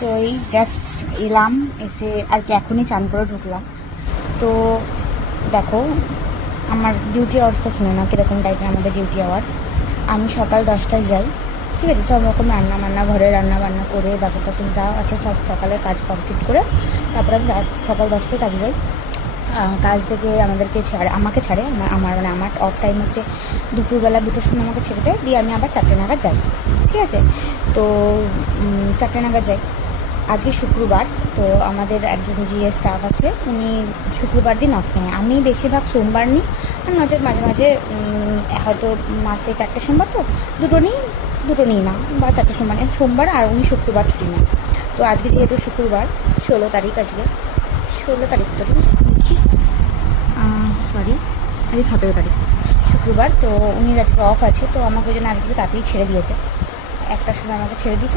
তো এই জাস্ট এলাম, এসে আর কি এখনই চান করে ঢুকলাম। তো দেখো আমার ডিউটি আওয়ার্সটা শুনে না কীরকম টাইপের আমাদের ডিউটি আওয়ার্স। আমি সকাল 10টায় যাই, ঠিক আছে, সব রকম রান্না ঘরে রান্না বান্না করে বাসন টাসন যা আছে সব সকালের কাজ কমপ্লিট করে তারপরে আমি সকাল 10টায় কাজে যাই। কাজ থেকে আমাকে ছাড়ে আমার অফ টাইম হচ্ছে দুপুরবেলা 2টোর সময় আমাকে ছেড়ে দেয়, দিয়ে আমি আবার 4টে নাগাদ যাই, ঠিক আছে। তো 4টে নাগাদ যাই। আজকে শুক্রবার, তো আমাদের একজন জিএ স্টাফ আছে, উনি শুক্রবার দিন অফ নেয়। আমি বেশিরভাগ সোমবার নিই, আর নজর মাঝে মাঝে হয়তো মাসে 4টে সোমবার, তো দুটো নিই না, বা 4টে সোমবার আর উনি শুক্রবার ছুটি নেন। তো আজকে যেহেতু শুক্রবার 16 তারিখ, আজকে 16 তারিখ তো দেখি, সরি আজকে 17 তারিখ শুক্রবার। তো উনি আজকে অফ আছে, তো আমাকে ওই জন্য আজকে তাড়াতাড়ি ছেড়ে দিয়েছে, 1টার সময় আমাকে ছেড়ে দিয়েছে।